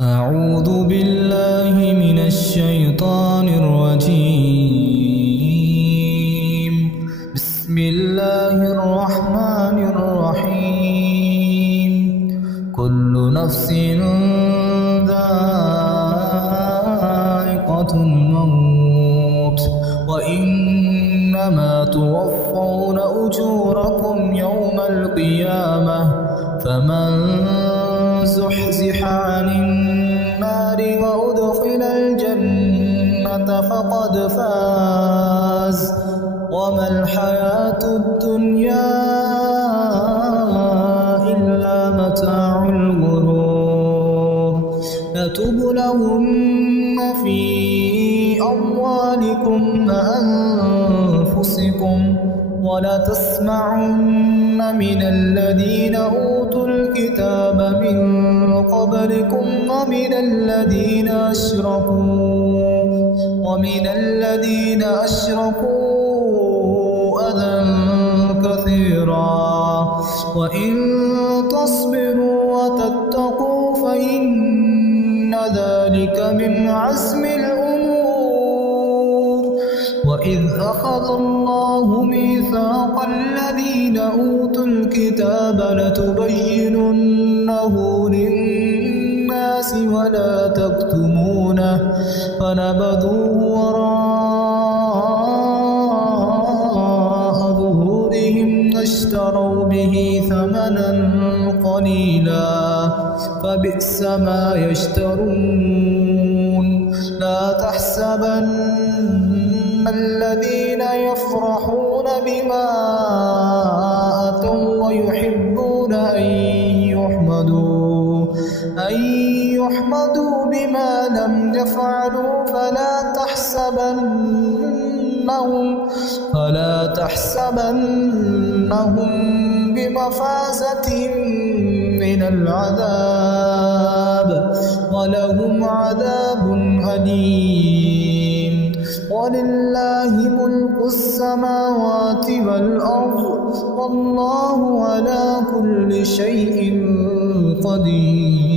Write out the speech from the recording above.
أعوذ بالله من الشيطان الرجيم. بسم الله الرحمن الرحيم. كل نفس ذائقة الموت وإنما توفون أجوركم يوم القيامة فمن زحزح عن النار وأدخل الجنة فقد فاز وما الحياة الدنيا إلا متاع الغرور. لتبلون في أموالكم وأنفسكم ولتسمعن من الذين أوتوا الكتاب من قبلكم ومن الذين أشركوا أذى كثيرا وإن تصبروا وتتقوا فإن ذلك من عزم الأمور. وإذ أخذ الله ميثاق الذين أوتوا الكتاب لتبيننه للناس ولا تكتمونه فنبذوه وراء ظهورهم واشتروا به ثمنا قليلا فبئس ما يشترون. لا تحسبن الذين يفرحون بما أتوا ويحبون أن يحمدوا بما لم يفعلوا فلا تحسبنهم بمفازة من العذاب ولهم عذاب أليم. ولله ملك السماوات والأرض والله على كل شيء قدير.